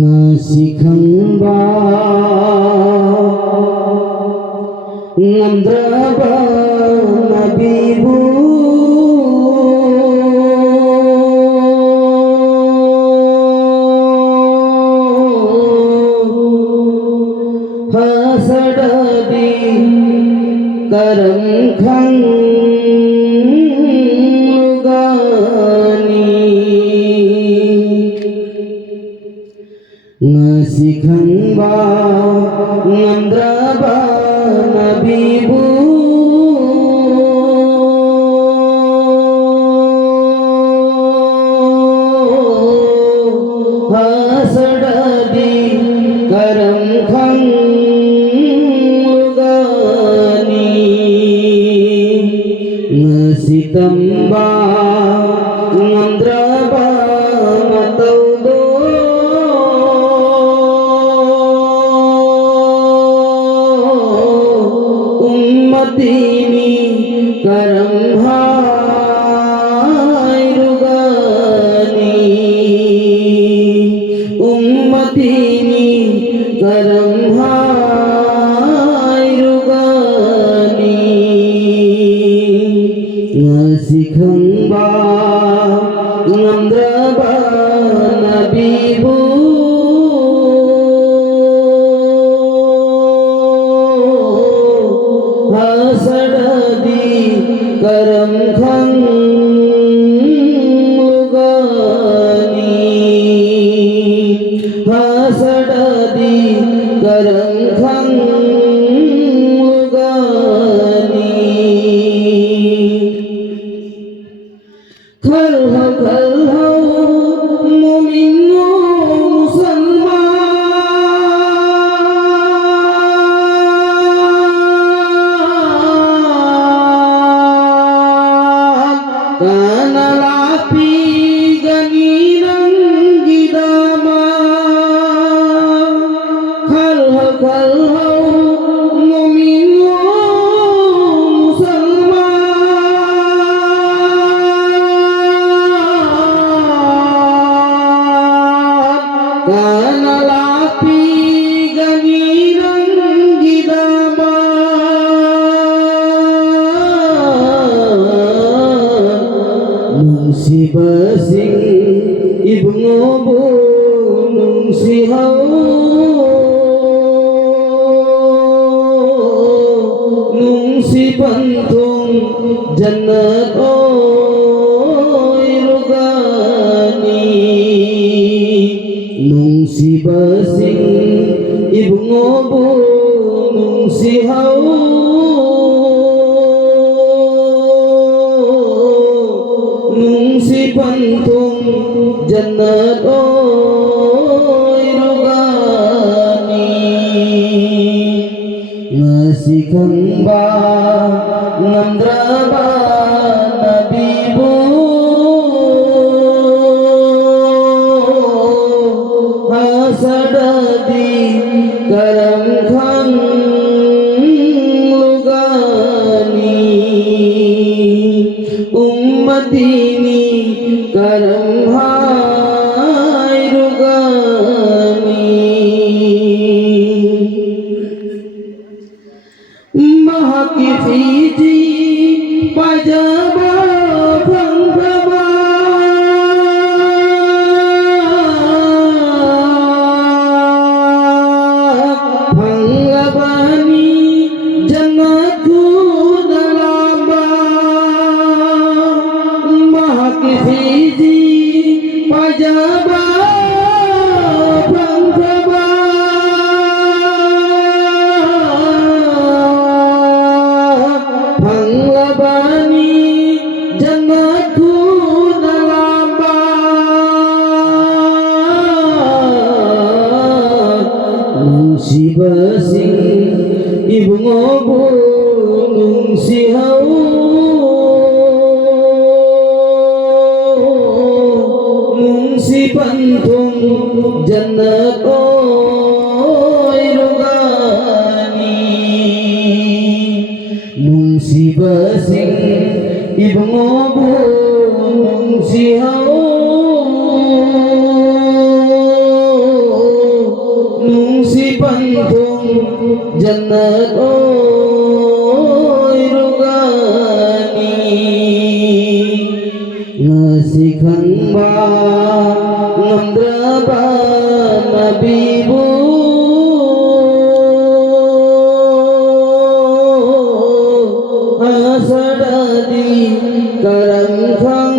Nasikhamba Ngandraba Nabibu Hasadadi Karam Khang Nasikhamba Ngandraba Nabibu Hasadadi Karam Khang Lugani Nasitamba Ngandraba Mataudo Ummatini karam hai rugani Ummatini karam hai rugani Nasikhamba Ngandraba Nabibu Hasadadi Karam Khang Lugani Hasadadi Karam Khang Lugani Khalha Mu'minu Kana lapi ganiran gidama Khalha mu'minu muslimat Kana lapi ganiran gidama Nungsi basing ibnu bu nungsi hau Nungsi pantung jannat oi rugani Nungsi basing ibnu bu nungsi hau Nungsi pantung jannat oi rugani Nasikhamba Ngandraba Nabibu Hasadadi Karam Khang Lugani Ummatini karam hai rugani Mahaki Fiji Pajaba Bhangraba Bhangrabani Jannatku dalamba Mahaki Fiji Pajaba Bhangraba Bhangrabani Jannatku dalamba Nungsi basing ibnu bu nungsi hau Nungsi pantung jannat oi rugani Nungsi basing ibnu bu nungsi hau jannat oi rugani ngasikan ba ngamdraba nabibu asadadi karang khang